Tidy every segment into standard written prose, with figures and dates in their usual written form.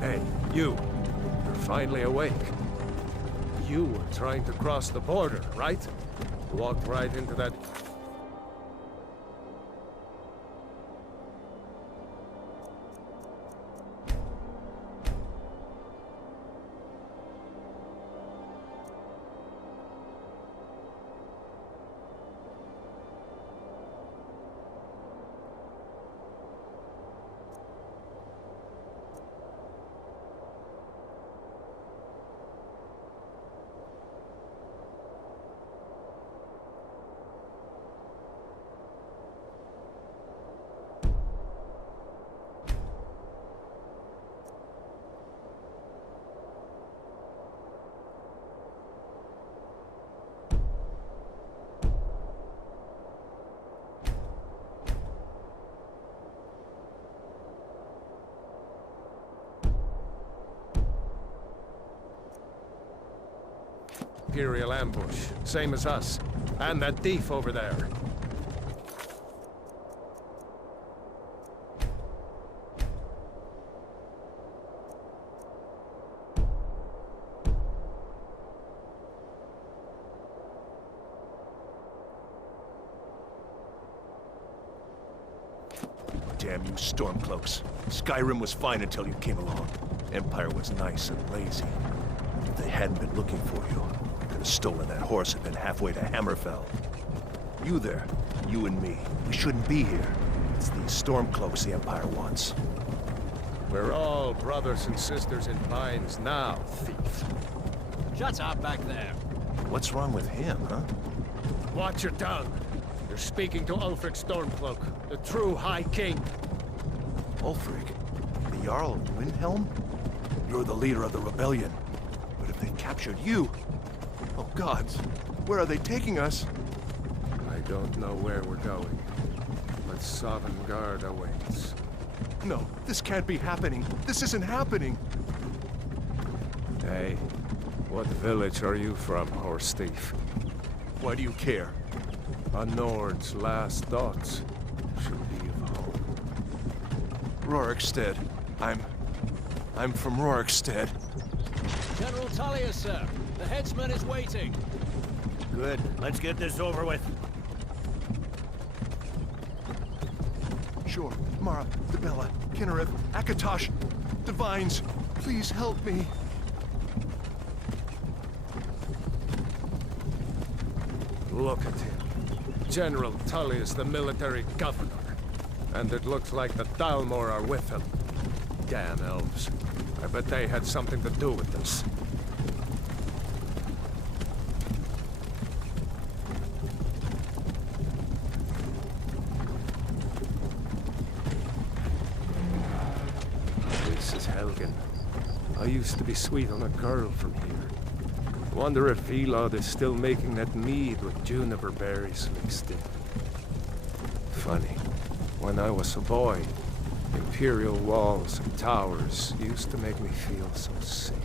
Hey, you. You're finally awake. You were trying to cross the border, right? Walked right into that... Imperial ambush, same as us. And that thief over there. Damn you Stormcloaks. Skyrim was fine until you came along. Empire was nice and lazy. If they hadn't been looking for you, they could have stolen that horse and been halfway to Hammerfell. You there, you and me, we shouldn't be here. It's these Stormcloaks the Empire wants. We're all brothers and sisters in binds now, thief. Shut up back there. What's wrong with him, huh? Watch your tongue. You're speaking to Ulfric Stormcloak, the true High King. Ulfric? The Jarl of Windhelm? You're the leader of the rebellion. But if they captured you... Oh gods, where are they taking us? I don't know where we're going, but Sovngarde awaits. No, this can't be happening. This isn't happening. Hey, what village are you from, horse thief? Why do you care? A Nord's last thoughts should be of home. Rorikstead. I'm from Rorikstead. General Tullius, sir. The headsman is waiting. Good. Let's get this over with. Sure. Mara, Dibella, Kinnereth, Akatosh, Divines, please help me. Look at him. General Tullius, the military governor. And it looks like the Dalmor are with him. Damn elves. I bet they had something to do with this. This is Helgen. I used to be sweet on a girl from here. Wonder if Elod is still making that mead with juniper berries mixed in. Funny. When I was a boy, Imperial walls and towers used to make me feel so safe.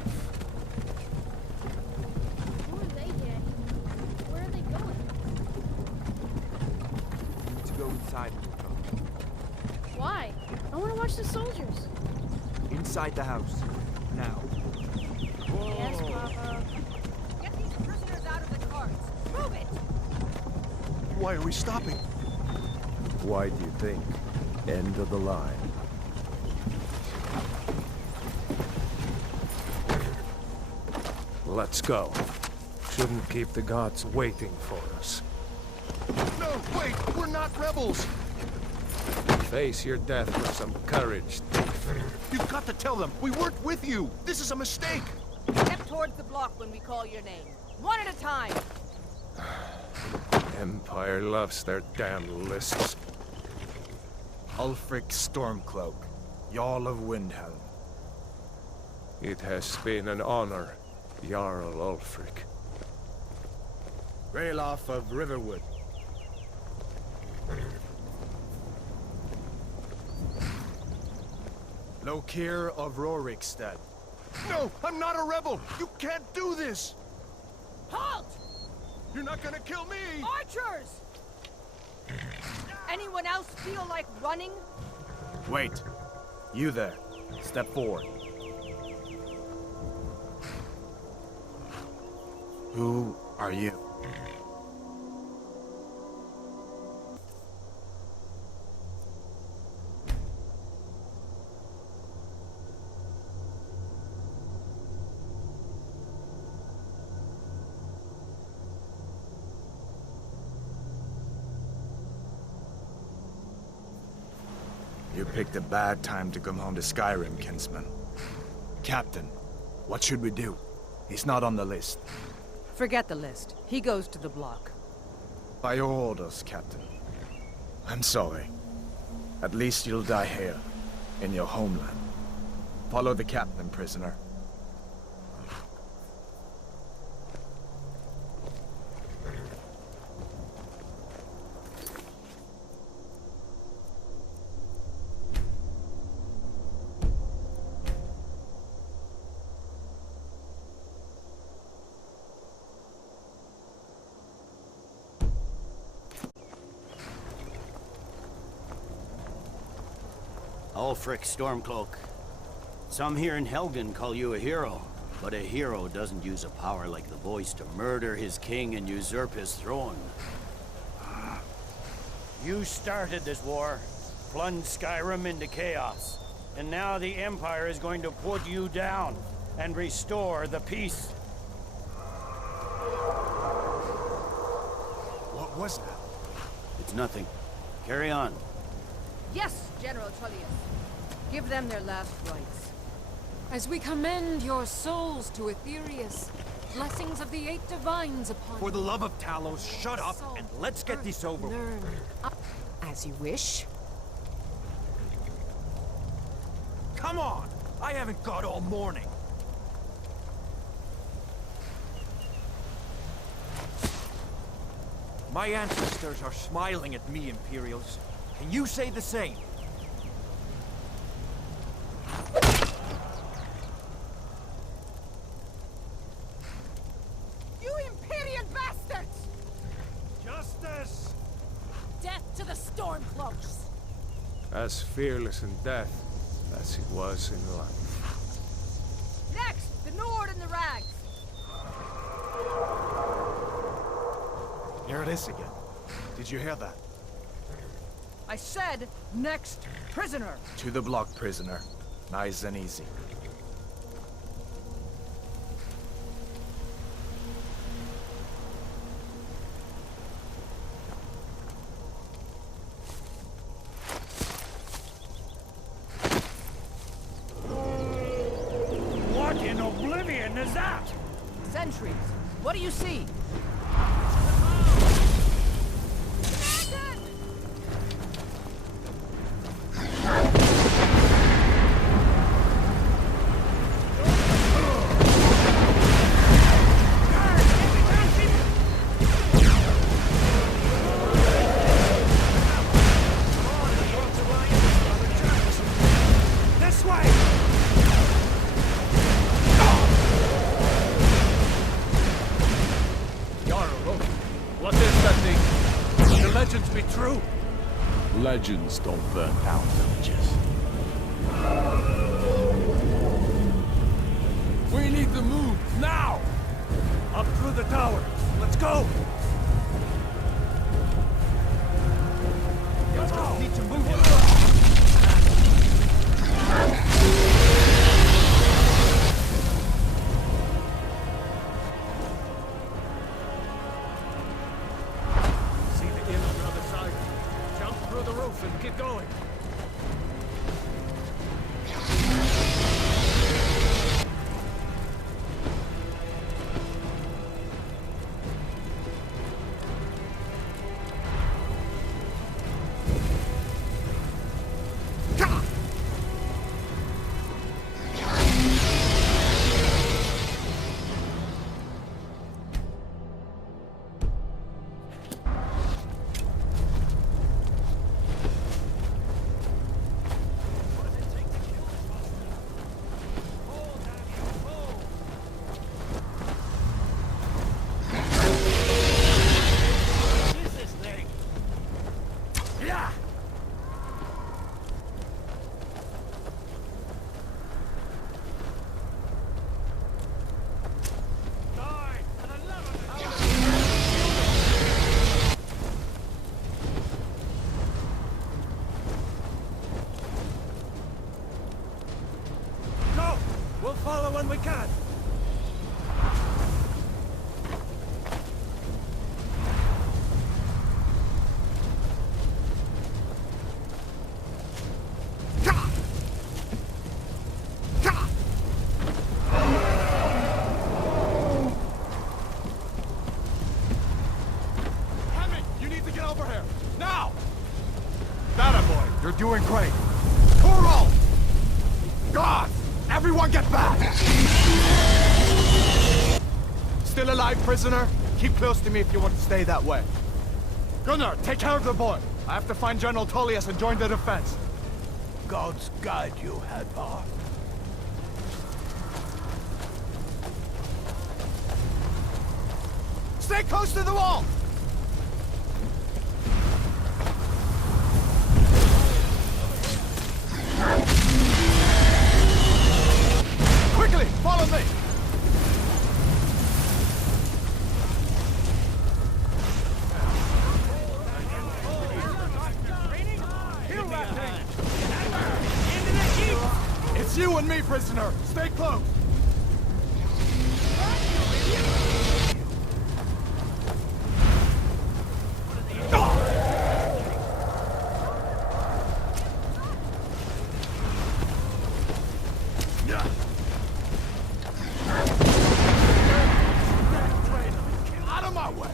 Who are they, Daddy? Where are they going? To go inside. Why? I want to watch the soldiers. Inside the house. Now. Yes, Papa. Get these prisoners out of the carts. Move it! Why are we stopping? Why do you think? End of the line. Let's go. Shouldn't keep the gods waiting for us. No, wait! We're not rebels! Face your death with some courage, thief. You've got to tell them! We weren't with you! This is a mistake! Step towards the block when we call your name. One at a time. Empire loves their damn lists. Ulfric Stormcloak, Jarl of Windhelm. It has been an honor, Jarl Ulfric. Ralof of Riverwood. Lokir of Rorikstead. No! I'm not a rebel! You can't do this! Halt! You're not gonna kill me! Archers! Anyone else feel like running? Wait. You there. Step forward. Who are you? You picked a bad time to come home to Skyrim, kinsman. Captain, what should we do? He's not on the list. Forget the list. He goes to the block. By your orders, Captain. I'm sorry. At least you'll die here, in your homeland. Follow the captain, prisoner. Ulfric Stormcloak. Some here in Helgen call you a hero, but a hero doesn't use a power like the voice to murder his king and usurp his throne. You started this war, plunged Skyrim into chaos, and now the Empire is going to put you down and restore the peace. What was that? It's nothing. Carry on. Yes, General Tullius. Give them their last rites. As we commend your souls to Aetherius, blessings of the 8 divines upon For the you. love of Talos, shut up Soul, and let's get earth, this over with. learn. As you wish. Come on! I haven't got all morning. My ancestors are smiling at me, Imperials. Can you say the same? You Imperial bastards! Justice! Death to the Stormcloaks! As fearless in death as he was in life. Next, the Nord and the Rags. Here it is again. Did you hear that? I said, next prisoner. To the block, prisoner. Nice and easy. What in oblivion is that? Sentries, what do you see? This way! Jarl, look. What is that thing? Can the legends be true? Legends don't burn down villages. We need to move, now! Up through the tower. Let's go! Let's go! Need to move it. See the inn on the other side. Jump through the roof and keep going. follow when we can. You're doing great. Toro! God! Everyone get back! Still alive, prisoner? Keep close to me if you want to stay that way. Gunnar, take care of the boy. I have to find General Tullius and join the defense. Gods guide you, Hadvar. Stay close to the wall! Quickly, follow me! It's you and me, prisoner! Stay close! Out of my way!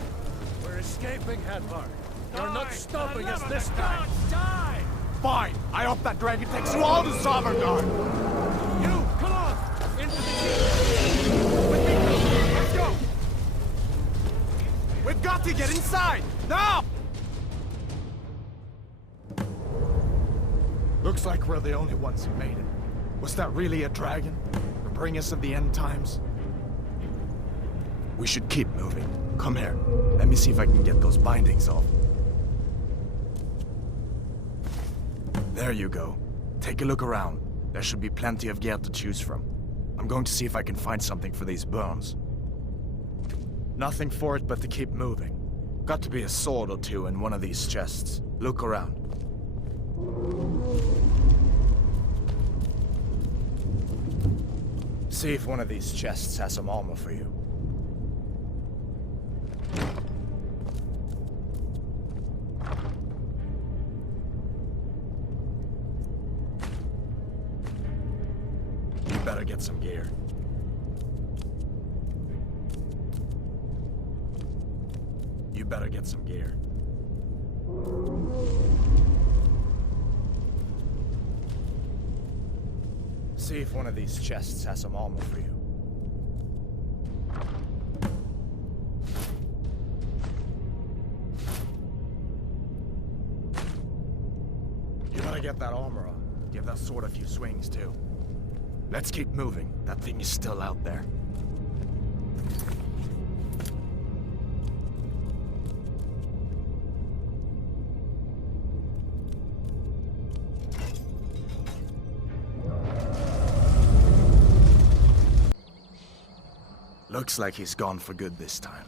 We're escaping, Hadvar. You're not stopping us this time. Die! Fine! I hope that dragon takes you all to Sovngarde! You, come on! Into the keep! With me! Let's go! We've got to get inside! Now! Looks like we're the only ones who made it. Was that really a dragon? To bring us of the end times? We should keep moving. Come here. Let me see if I can get those bindings off. There you go. Take a look around. There should be plenty of gear to choose from. I'm going to see if I can find something for these burns. Nothing for it but to keep moving. Got to be a sword or two in one of these chests. Look around. See if one of these chests has some armor for you. You better get some gear. You better get some gear. See if one of these chests has some armor for you. You better get that armor on. Give that sword a few swings, too. Let's keep moving. That thing is still out there. Looks like he's gone for good this time.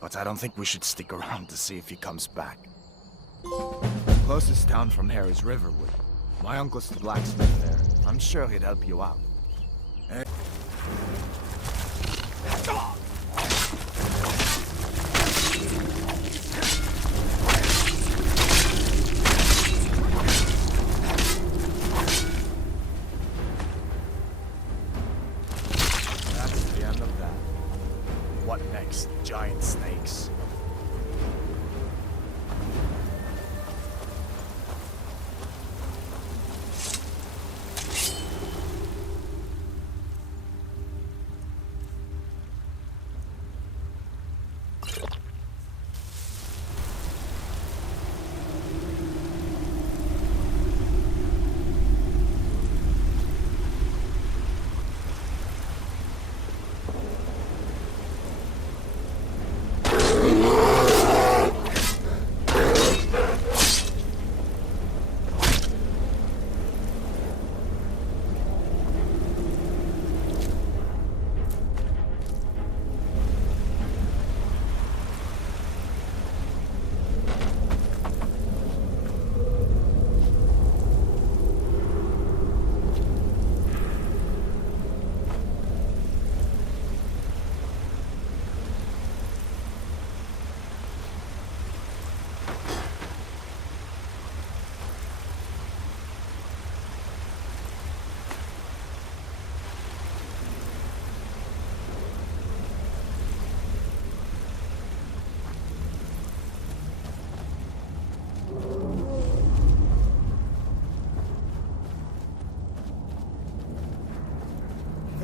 But I don't think we should stick around to see if he comes back. Closest town from here is Riverwood. My uncle's the blacksmith there. I'm sure he'd help you out. Hey. That's the end of that. What next? Giant snakes?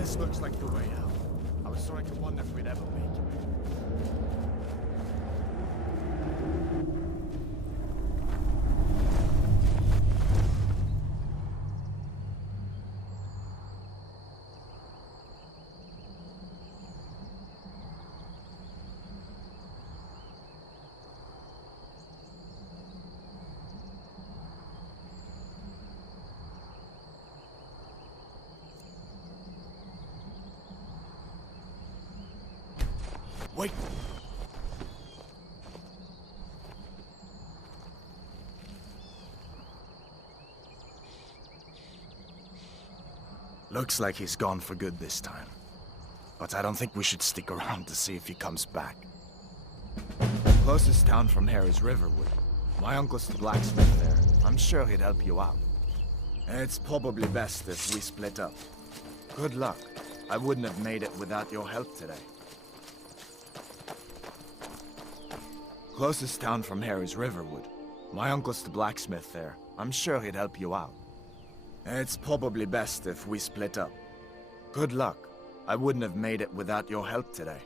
This looks like the way out. I was starting to wonder if we'd ever make it. Wait! Looks like he's gone for good this time. But I don't think we should stick around to see if he comes back. Closest town from here is Riverwood. My uncle's the blacksmith there. I'm sure he'd help you out. It's probably best if we split up. Good luck. I wouldn't have made it without your help today. Closest town from here is Riverwood. My uncle's the blacksmith there. I'm sure he'd help you out. It's probably best if we split up. Good luck. I wouldn't have made it without your help today.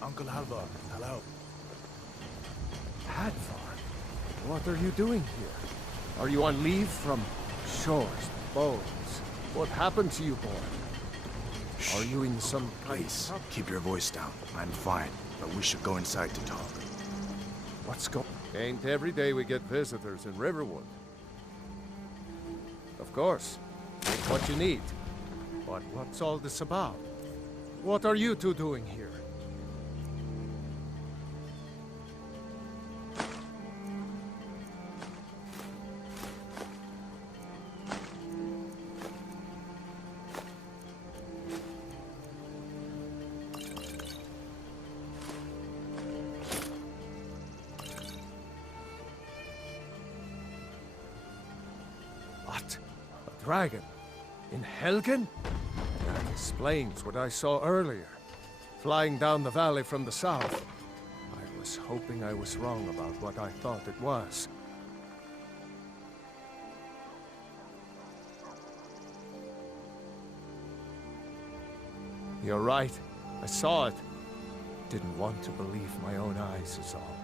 Uncle Halvar, hello. Hadvar, what are you doing here? Are you on leave from shores, boats? What happened to you, boy? Are you in some Please, keep your voice down. I'm fine, but we should go inside to talk. What's going? Ain't every day we get visitors in Riverwood. Of course, take what you need. But what's all this about? What are you two doing here? What? A dragon? In Helgen? That explains what I saw earlier. Flying down the valley from the south. I was hoping I was wrong about what I thought it was. You're right. I saw it. Didn't want to believe my own eyes is all.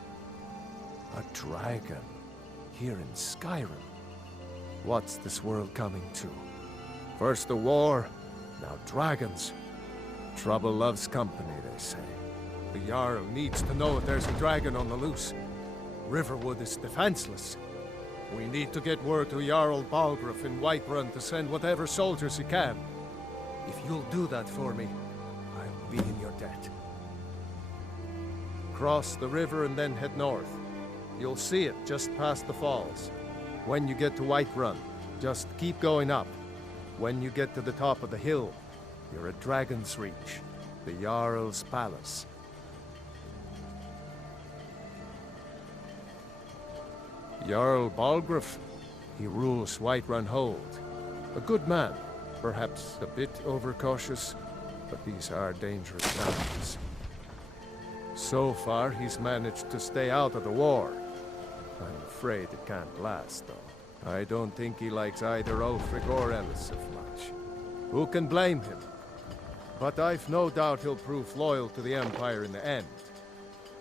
A dragon. Here in Skyrim. What's this world coming to? First the war, now dragons. Trouble loves company, they say. The Jarl needs to know if there's a dragon on the loose. Riverwood is defenseless. We need to get word to Jarl Balgruuf in Whiterun to send whatever soldiers he can. If you'll do that for me, I'll be in your debt. Cross the river and then head north. You'll see it just past the falls. When you get to Whiterun, just keep going up. When you get to the top of the hill, you're at Dragon's Reach, the Jarl's palace. Jarl Balgruuf, he rules Whiterun Hold. A good man, perhaps a bit overcautious, but these are dangerous times. So far, he's managed to stay out of the war. I'm afraid it can't last, though. I don't think he likes either Ulfric or Elisif much. Who can blame him? But I've no doubt he'll prove loyal to the Empire in the end.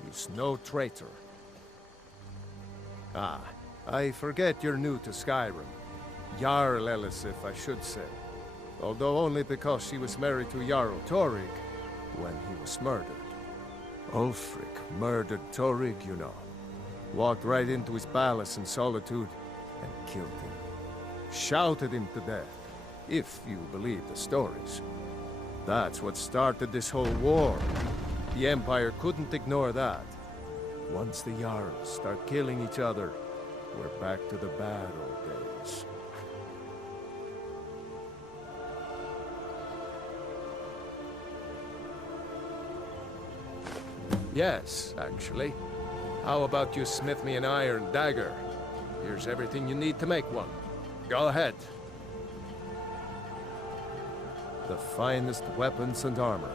He's no traitor. Ah, I forget you're new to Skyrim. Jarl Elisif, I should say. Although only because she was married to Jarl Torygg when he was murdered. Ulfric murdered Torygg, you know. Walked right into his palace in Solitude and killed him. Shouted him to death, if you believe the stories. That's what started this whole war. The Empire couldn't ignore that. Once the Jarls start killing each other, we're back to the bad old days. Yes, actually. How about you smith me an iron dagger? Here's everything you need to make one. Go ahead. The finest weapons and armor.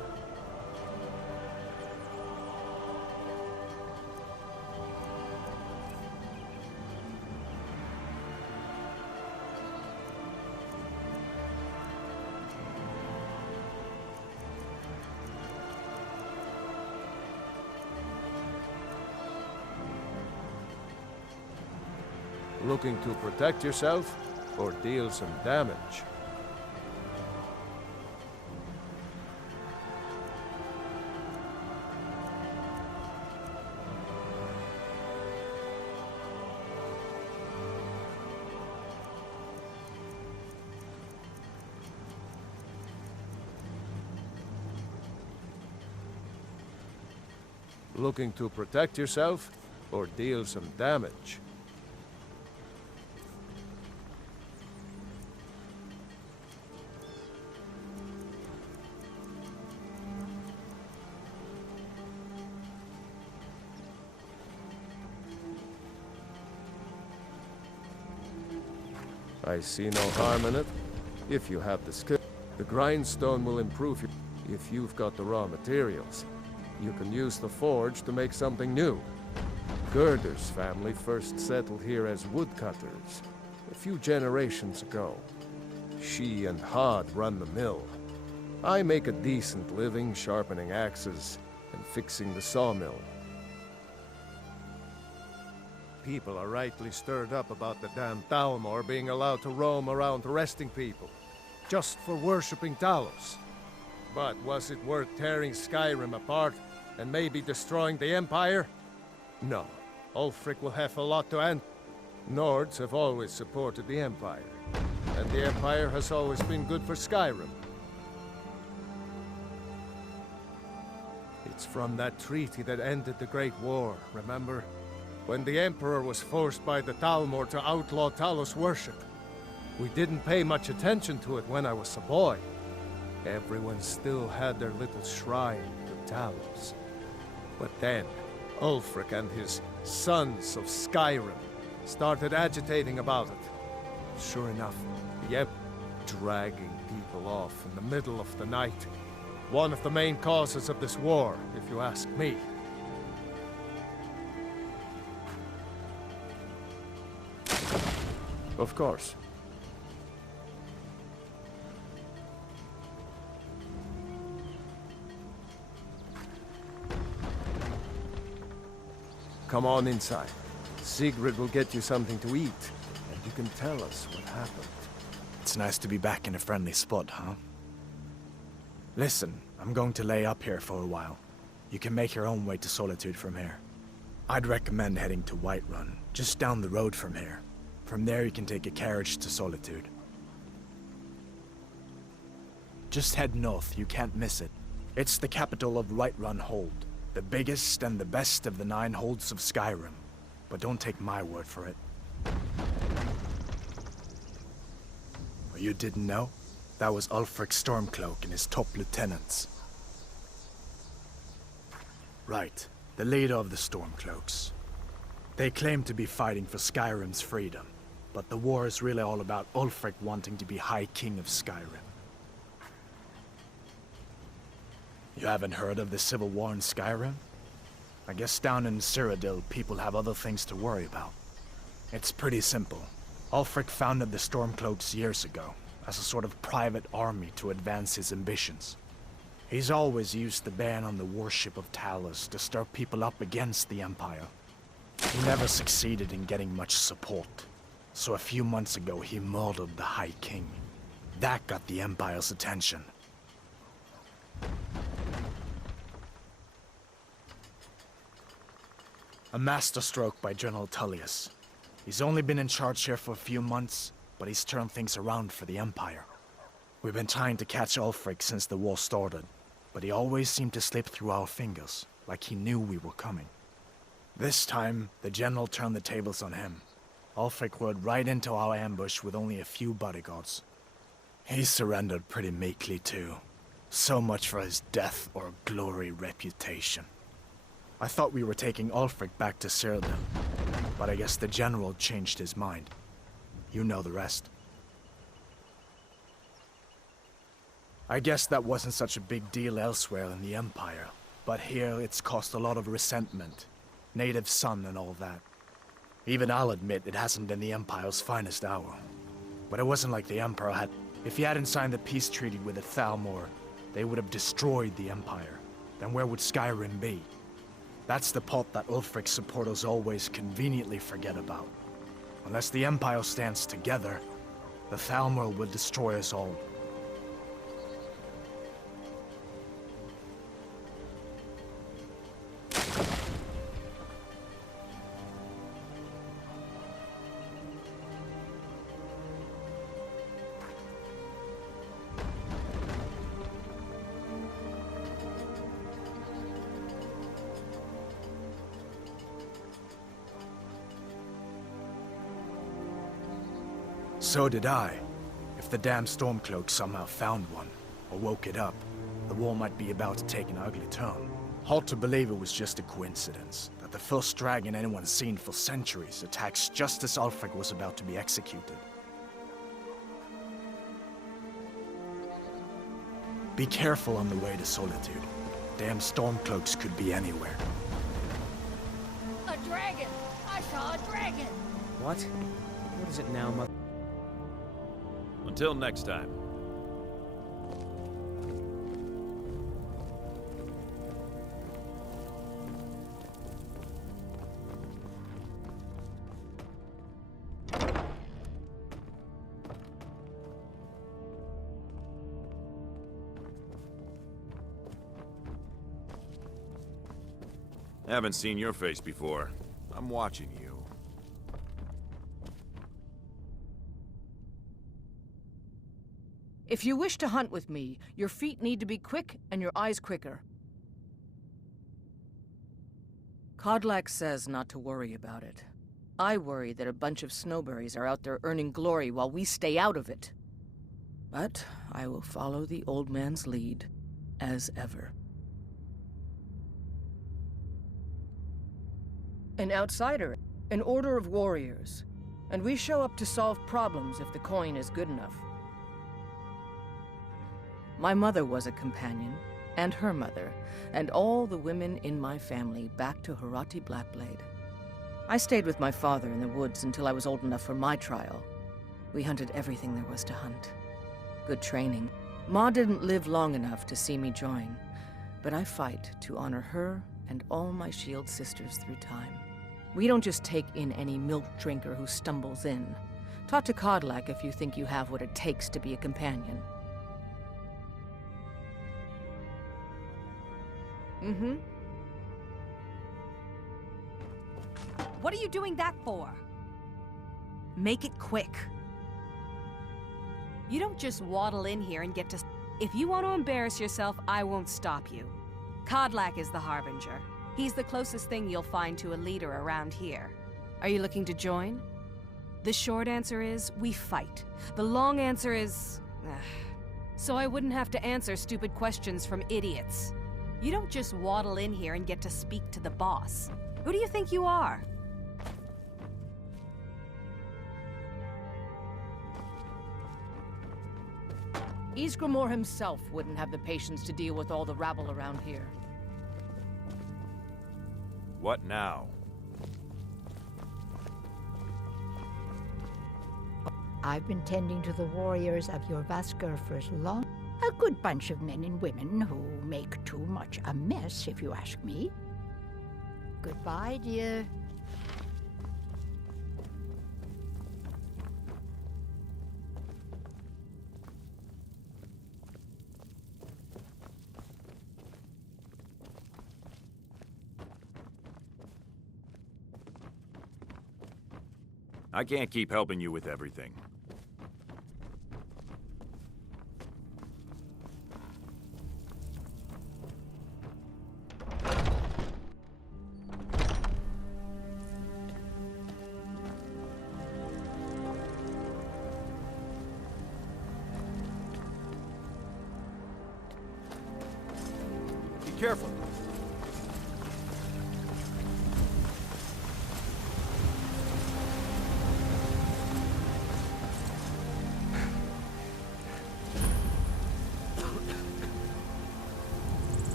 Looking to protect yourself or deal some damage? Looking to protect yourself or deal some damage? I see no harm in it, if you have the skill. The grindstone will improve you if you've got the raw materials. You can use the forge to make something new. Gerder's family first settled here as woodcutters a few generations ago. She and Hod run the mill. I make a decent living sharpening axes and fixing the sawmill. People are rightly stirred up about the damn Thalmor being allowed to roam around arresting people, just for worshipping Talos. But was it worth tearing Skyrim apart and maybe destroying the Empire? No. Ulfric will have a lot to answer. Nords have always supported the Empire, and the Empire has always been good for Skyrim. It's from that treaty that ended the Great War, remember? When the Emperor was forced by the Thalmor to outlaw Talos worship. We didn't pay much attention to it when I was a boy. Everyone still had their little shrine to Talos. But then, Ulfric and his sons of Skyrim started agitating about it. Sure enough, the Emperor dragging people off in the middle of the night. One of the main causes of this war, if you ask me. Of course. Come on inside. Sigrid will get you something to eat, and you can tell us what happened. It's nice to be back in a friendly spot, huh? Listen, I'm going to lay up here for a while. You can make your own way to Solitude from here. I'd recommend heading to Whiterun, just down the road from here. From there you can take a carriage to Solitude. Just head north, you can't miss it. It's the capital of Whiterun Hold, the biggest and the best of the 9 holds of Skyrim. But don't take my word for it. Well, you didn't know? That was Ulfric Stormcloak and his top lieutenants. Right, the leader of the Stormcloaks. They claim to be fighting for Skyrim's freedom, but the war is really all about Ulfric wanting to be High King of Skyrim. You haven't heard of the civil war in Skyrim? I guess down in Cyrodiil, people have other things to worry about. It's pretty simple. Ulfric founded the Stormcloaks years ago, as a sort of private army to advance his ambitions. He's always used the ban on the worship of Talos to stir people up against the Empire. He never succeeded in getting much support, so a few months ago he murdered the High King. That got the Empire's attention. A masterstroke by General Tullius. He's only been in charge here for a few months, but he's turned things around for the Empire. We've been trying to catch Ulfric since the war started, but he always seemed to slip through our fingers, like he knew we were coming. This time, the General turned the tables on him. Ulfric rode right into our ambush with only a few bodyguards. He surrendered pretty meekly too. So much for his death or glory reputation. I thought we were taking Ulfric back to Cyrodiil, but I guess the General changed his mind. You know the rest. I guess that wasn't such a big deal elsewhere in the Empire, but here it's caused a lot of resentment. Native son and all that. Even I'll admit it hasn't been the Empire's finest hour. But it wasn't like the Emperor had... If he hadn't signed the peace treaty with the Thalmor, they would have destroyed the Empire. Then where would Skyrim be? That's the part that Ulfric's supporters always conveniently forget about. Unless the Empire stands together, the Thalmor will destroy us all. So did I. If the damn Stormcloak somehow found one, or woke it up, the war might be about to take an ugly turn. Hard to believe it was just a coincidence, that the first dragon anyone's seen for centuries attacks just as Ulfric was about to be executed. Be careful on the way to Solitude. Damn Stormcloaks could be anywhere. A dragon! I saw a dragon! What? What is it now, Mother? Until next time. Haven't seen your face before. I'm watching you. If you wish to hunt with me, your feet need to be quick and your eyes quicker. Kodlak says not to worry about it. I worry that a bunch of snowberries are out there earning glory while we stay out of it. But I will follow the old man's lead, as ever. An outsider, an order of warriors, and we show up to solve problems if the coin is good enough. My mother was a companion, and her mother, and all the women in my family back to Harati Blackblade. I stayed with my father in the woods until I was old enough for my trial. We hunted everything there was to hunt. Good training. Ma didn't live long enough to see me join, but I fight to honor her and all my shield sisters through time. We don't just take in any milk drinker who stumbles in. Talk to Kodlak if you think you have what it takes to be a companion. Mm-hmm. What are you doing that for? Make it quick. You don't just waddle in here and get to... If you want to embarrass yourself, I won't stop you. Kodlak is the Harbinger. He's the closest thing you'll find to a leader around here. Are you looking to join? The short answer is, we fight. The long answer is... so I wouldn't have to answer stupid questions from idiots. You don't just waddle in here and get to speak to the boss. Who do you think you are? Ysgramor himself wouldn't have the patience to deal with all the rabble around here. What now? I've been tending to the warriors of your Vasker for as long. A good bunch of men and women who make too much a mess, if you ask me. Goodbye, dear. I can't keep helping you with everything. Be careful.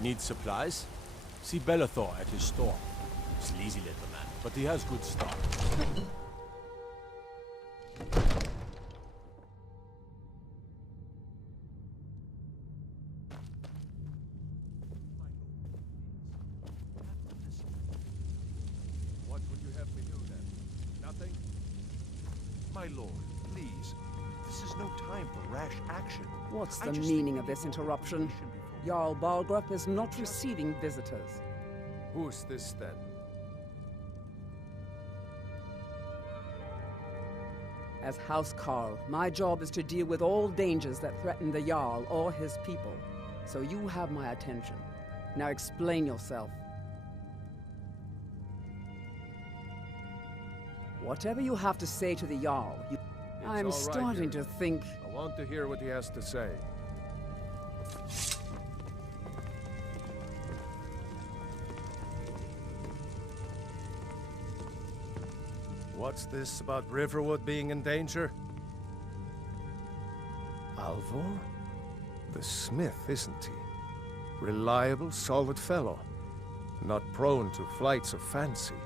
Need supplies? See Bellathor at his store. Sleazy little man, but he has good stock. What would you have me do then? Nothing? My lord, please. This is no time for rash action. What's I the just meaning think of we this need more interruption? information before- Jarl Balgrup is not receiving visitors. Who's this then? As House Carl, my job is to deal with all dangers that threaten the Jarl or his people. So you have my attention. Now explain yourself. Whatever you have to say to the Jarl, I'm all right starting here. to think... I want to hear what he has to say. What's this about Riverwood being in danger? Alvor? The smith, isn't he? Reliable, solid fellow. Not prone to flights of fancy.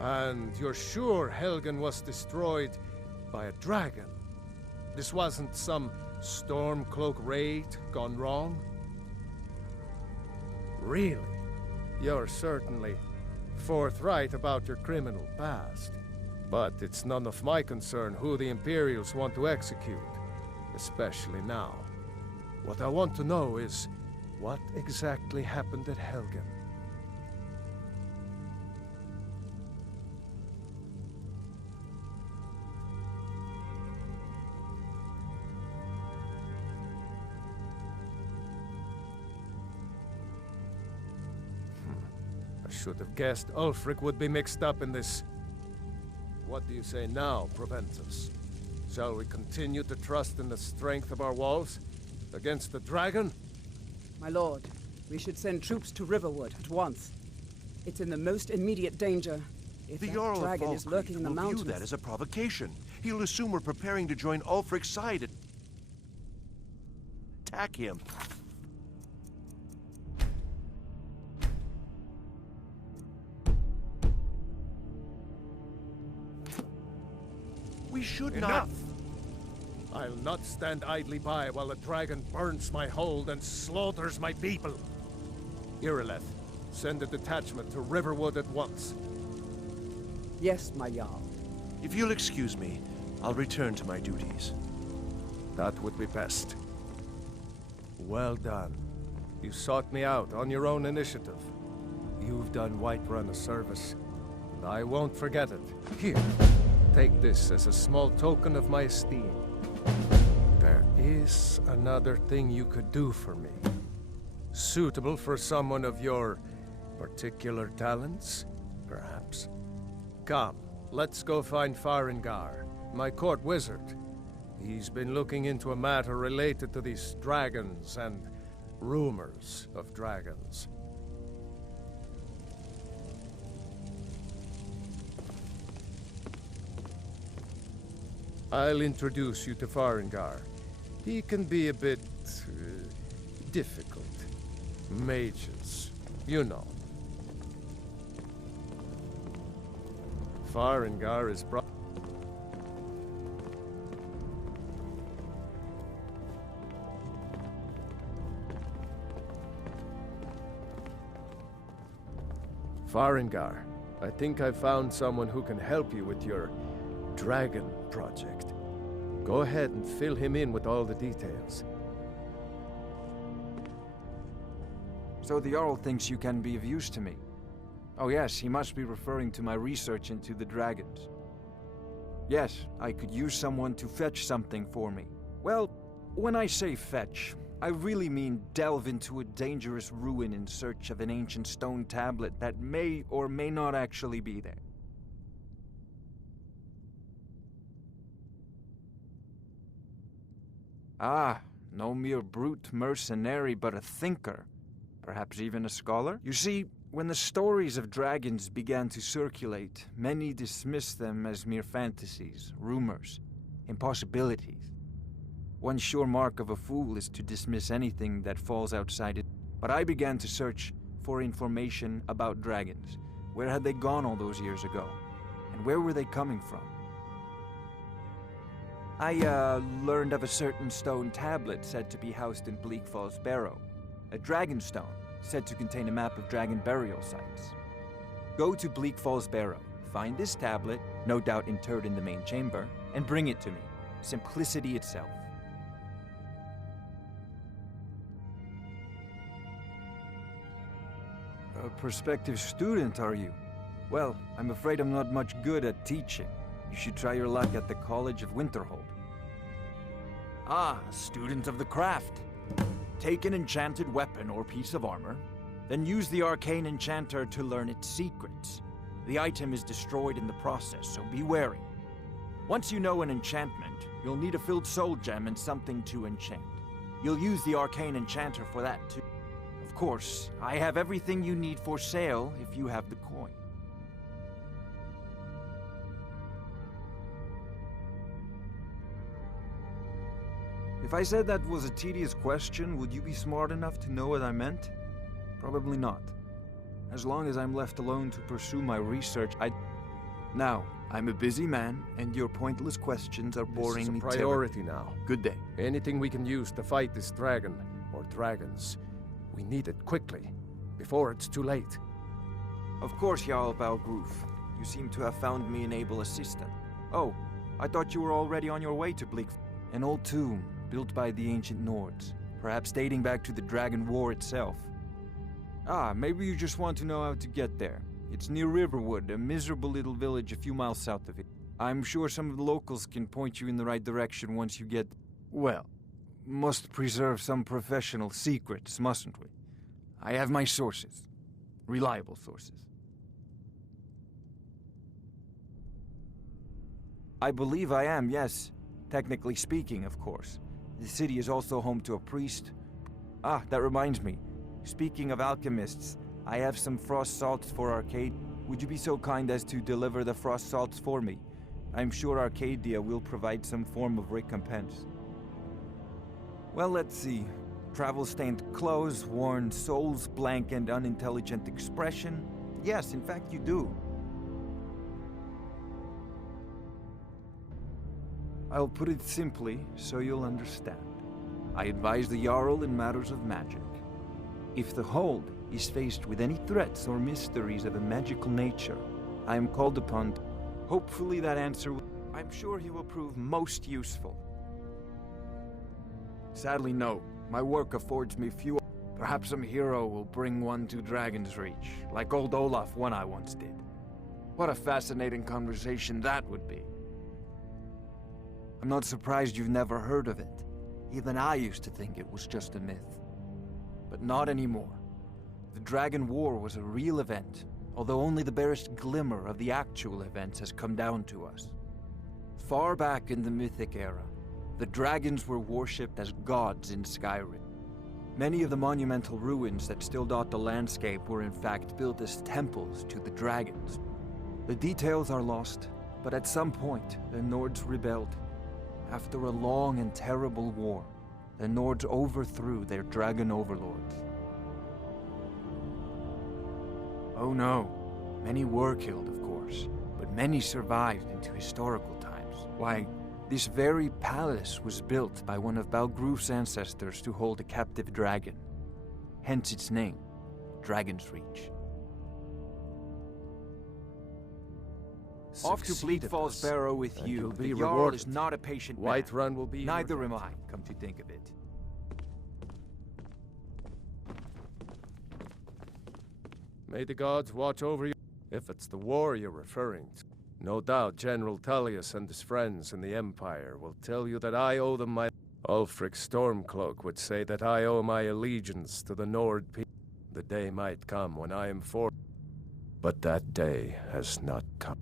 And you're sure Helgen was destroyed by a dragon? This wasn't some Stormcloak raid gone wrong? Really? You're certainly forthright about your criminal past. But it's none of my concern who the Imperials want to execute, especially now. What I want to know is, what exactly happened at Helgen? I should have guessed Ulfric would be mixed up in this. What do you say now, Proventus? Shall we continue to trust in the strength of our walls against the dragon? My lord, we should send troops to Riverwood at once. It's in the most immediate danger. If The that Jarl of dragon is Falkreath lurking in the will mountains... view that as a provocation. He'll assume we're preparing to join Ulfric's side and attack him. We should Enough! I'll not stand idly by while the dragon burns my hold and slaughters my people. Irileth, send a detachment to Riverwood at once. Yes, my Jarl. If you'll excuse me, I'll return to my duties. That would be best. Well done. You sought me out on your own initiative. You've done Whiterun a service I won't forget it. Here, take this as a small token of my esteem. There is another thing you could do for me. Suitable for someone of your particular talents, perhaps. Come, let's go find Farengar, my court wizard. He's been looking into a matter related to these dragons and rumors of dragons. I'll introduce you to Farengar. He can be a bit difficult. Mages, you know. Farengar is Farengar, I think I've found someone who can help you with your dragon project. Go ahead and fill him in with all the details. So the Jarl thinks you can be of use to me. Oh yes, he must be referring to my research into the dragons. Yes, I could use someone to fetch something for me. Well, when I say fetch, I really mean delve into a dangerous ruin in search of an ancient stone tablet that may or may not actually be there. Ah, no mere brute mercenary, but a thinker. Perhaps even a scholar? You see, when the stories of dragons began to circulate, many dismissed them as mere fantasies, rumors, impossibilities. One sure mark of a fool is to dismiss anything that falls outside it. But I began to search for information about dragons. Where had they gone all those years ago? And where were they coming from? I learned of a certain stone tablet said to be housed in Bleak Falls Barrow. A dragon stone, said to contain a map of dragon burial sites. Go to Bleak Falls Barrow, find this tablet, no doubt interred in the main chamber, and bring it to me. Simplicity itself. A prospective student, are you? Well, I'm afraid I'm not much good at teaching. You should try your luck at the College of Winterhold. Ah, a student of the craft. Take an enchanted weapon or piece of armor, then use the arcane enchanter to learn its secrets. The item is destroyed in the process, so be wary. Once you know an enchantment, you'll need a filled soul gem and something to enchant. You'll use the arcane enchanter for that too. Of course, I have everything you need for sale if you have the coin. If I said that was a tedious question, would you be smart enough to know what I meant? Probably not. As long as I'm left alone to pursue my research, Now, I'm a busy man, and your pointless questions are boring me. This is a priority now. Good day. Anything we can use to fight this dragon, or dragons, we need it quickly, before it's too late. Of course, Jarl Balgroof. You seem to have found me an able assistant. Oh, I thought you were already on your way to Bleak. An old tomb, built by the ancient Nords, perhaps dating back to the Dragon War itself. Ah, maybe you just want to know how to get there. It's near Riverwood, a miserable little village a few miles south of it. I'm sure some of the locals can point you in the right direction once you get... Well, must preserve some professional secrets, mustn't we? I have my sources. Reliable sources. I believe I am, yes. Technically speaking, of course. The city is also home to a priest. Ah, that reminds me. Speaking of alchemists, I have some frost salts for Arcadia. Would you be so kind as to deliver the frost salts for me? I'm sure Arcadia will provide some form of recompense. Well, let's see. Travel-stained clothes, worn souls, blank and unintelligent expression. Yes, in fact you do. I'll put it simply, so you'll understand. I advise the Jarl in matters of magic. If the Hold is faced with any threats or mysteries of a magical nature, I am called upon to... Hopefully that answer will... I'm sure he will prove most useful. Sadly, no. My work affords me few... Perhaps some hero will bring one to Dragon's Reach, like old Olaf one I once did. What a fascinating conversation that would be. I'm not surprised you've never heard of it. Even I used to think it was just a myth. But not anymore. The Dragon War was a real event, although only the barest glimmer of the actual events has come down to us. Far back in the Mythic era, the dragons were worshipped as gods in Skyrim. Many of the monumental ruins that still dot the landscape were in fact built as temples to the dragons. The details are lost, but at some point, the Nords rebelled. After a long and terrible war, the Nords overthrew their dragon overlords. Oh no, many were killed, of course, but many survived into historical times. Why, this very palace was built by one of Balgruf's ancestors to hold a captive dragon. Hence its name, Dragon's Reach. Off to Bleak Falls Barrow with you. The Jarl is not a patient man. Whiterun will be Neither am I, come to think of it. May the gods watch over you. If it's the war you're referring to, no doubt General Tullius and his friends in the Empire will tell you that I owe them my... Ulfric Stormcloak would say that I owe my allegiance to the Nord people. The day might come when I am for... But that day has not come.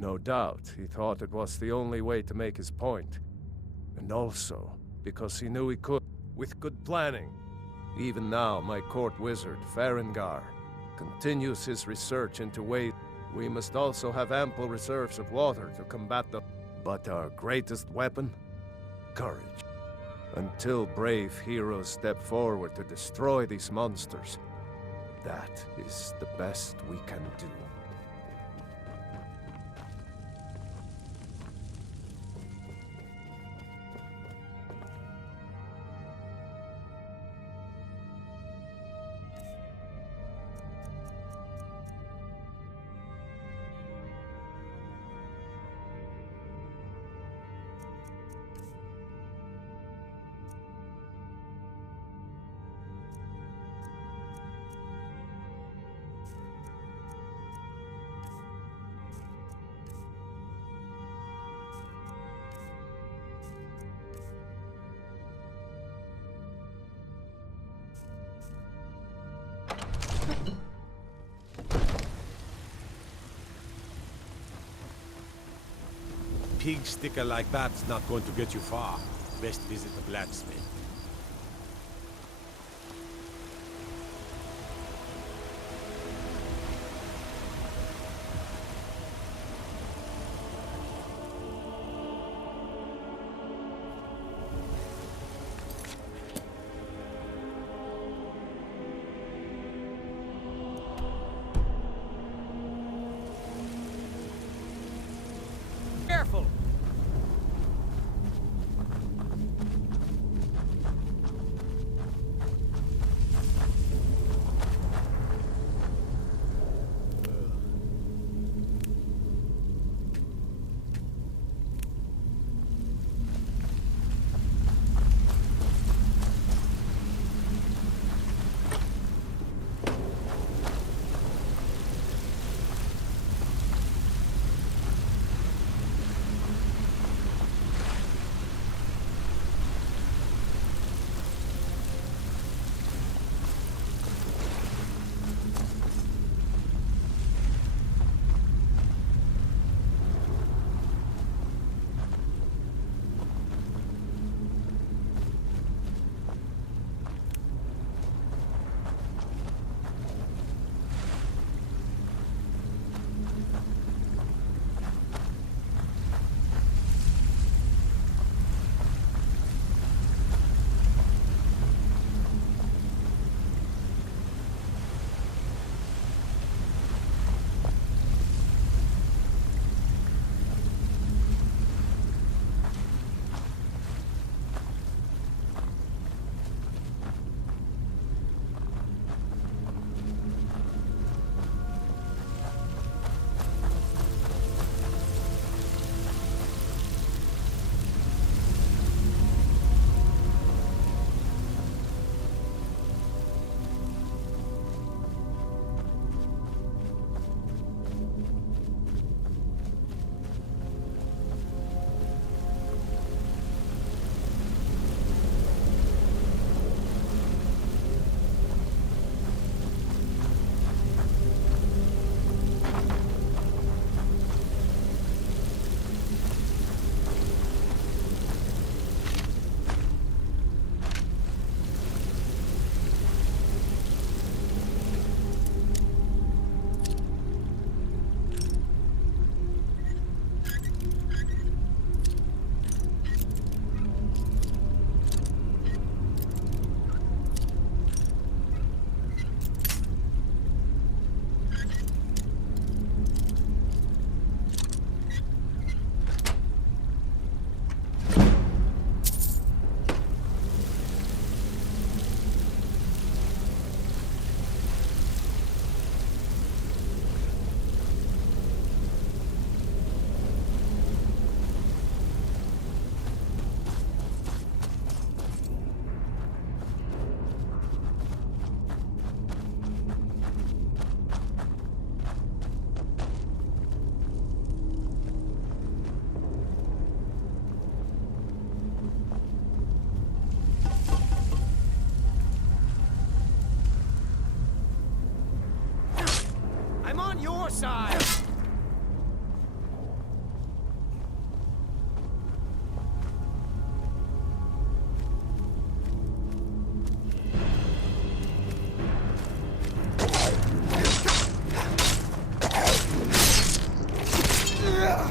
No doubt he thought it was the only way to make his point. And also because he knew he could, with good planning. Even now, my court wizard, Farengar, continues his research into ways. We must also have ample reserves of water to combat them. But our greatest weapon? Courage. Until brave heroes step forward to destroy these monsters, that is the best we can do. Pig sticker like that's not going to get you far. Best visit the blacksmith. Careful! I'm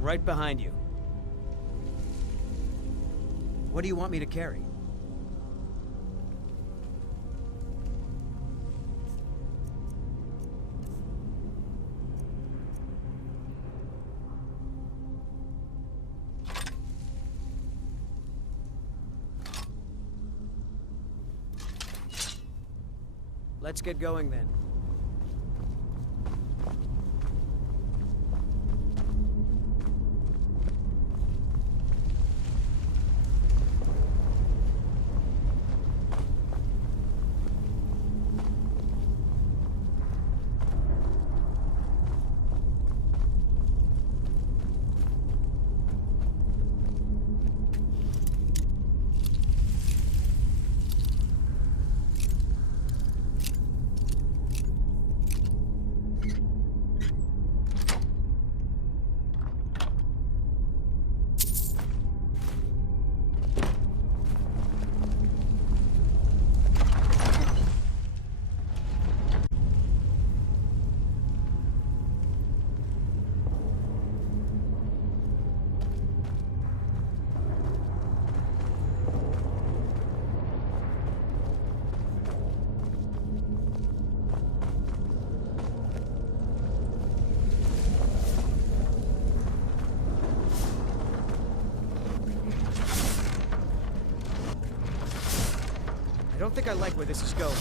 right behind you. What do you want me to carry? Let's get going then. I don't think I like where this is going.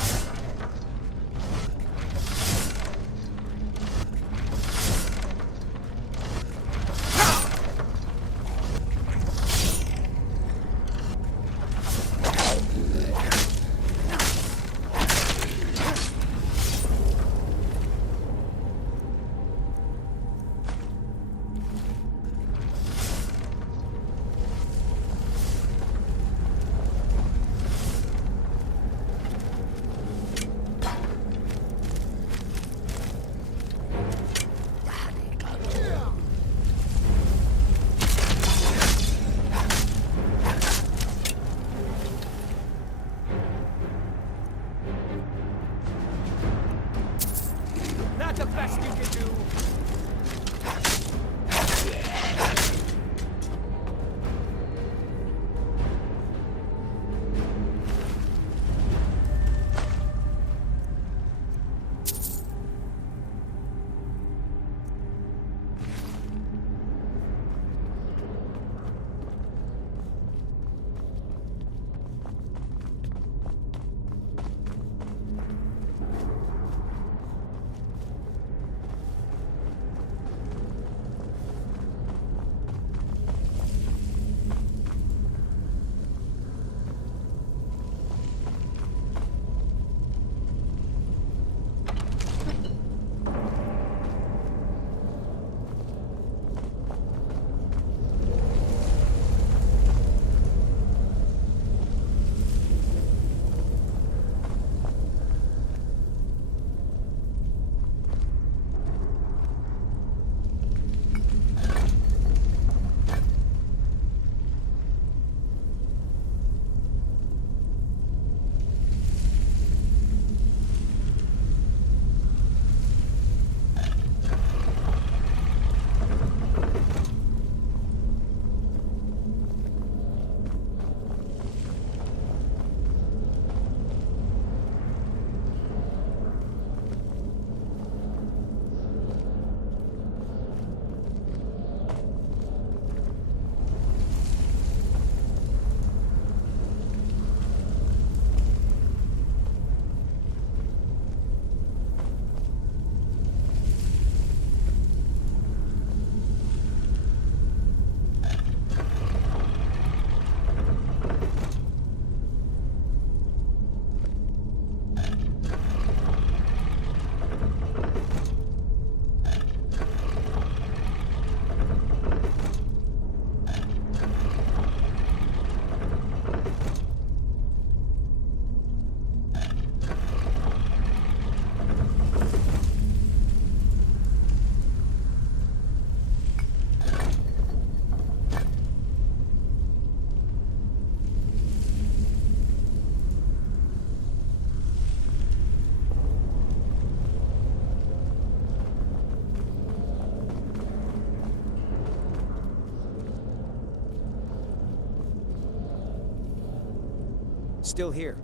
still here.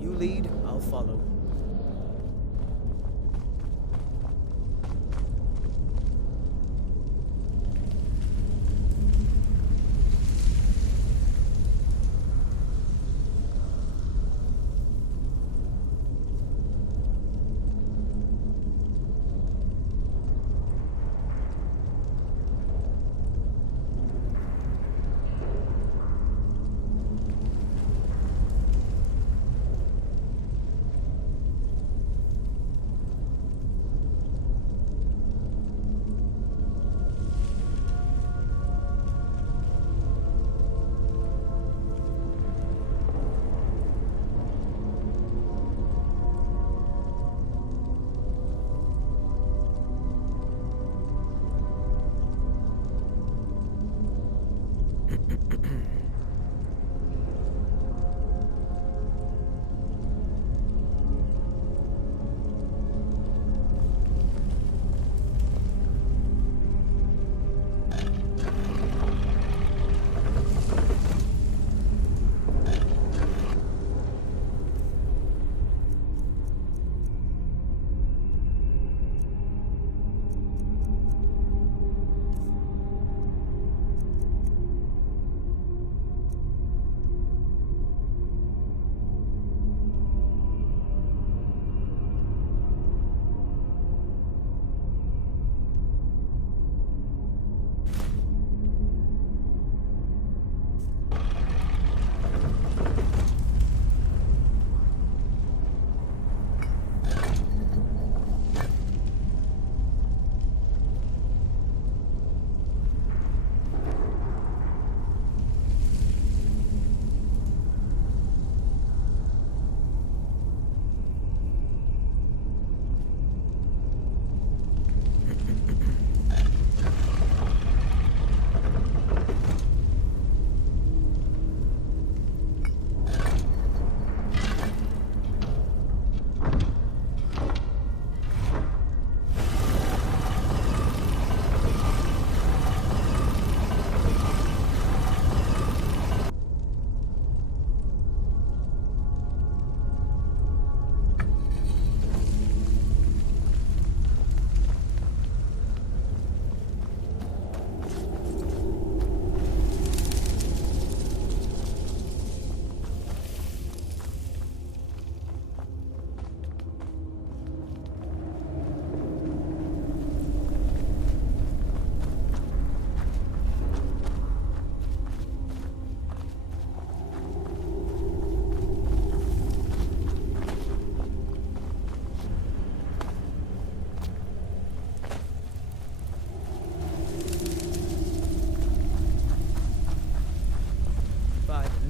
You lead, I'll follow.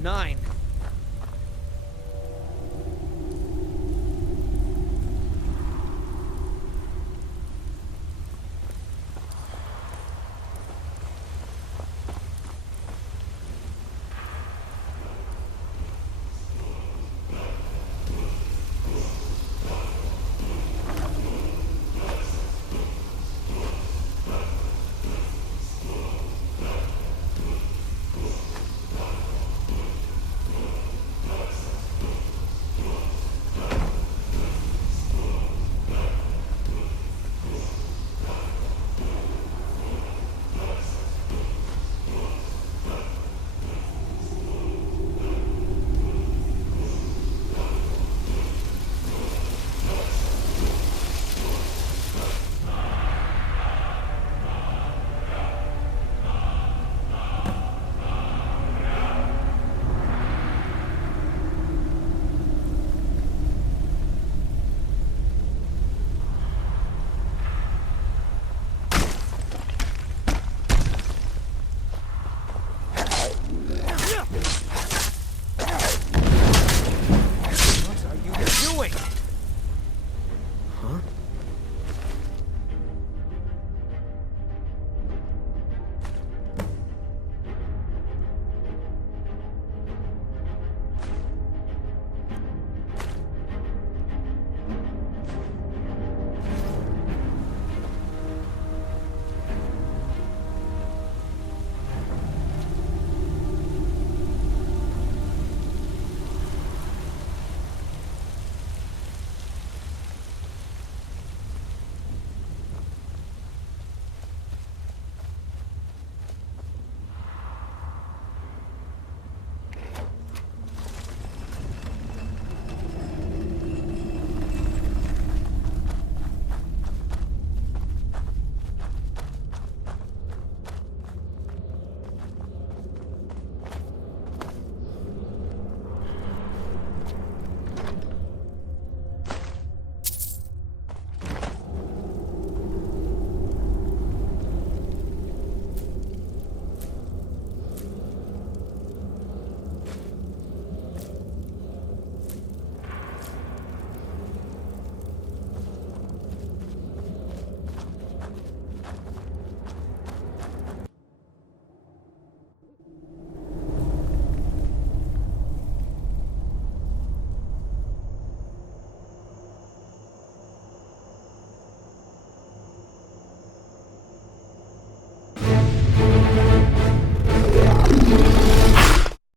Nine.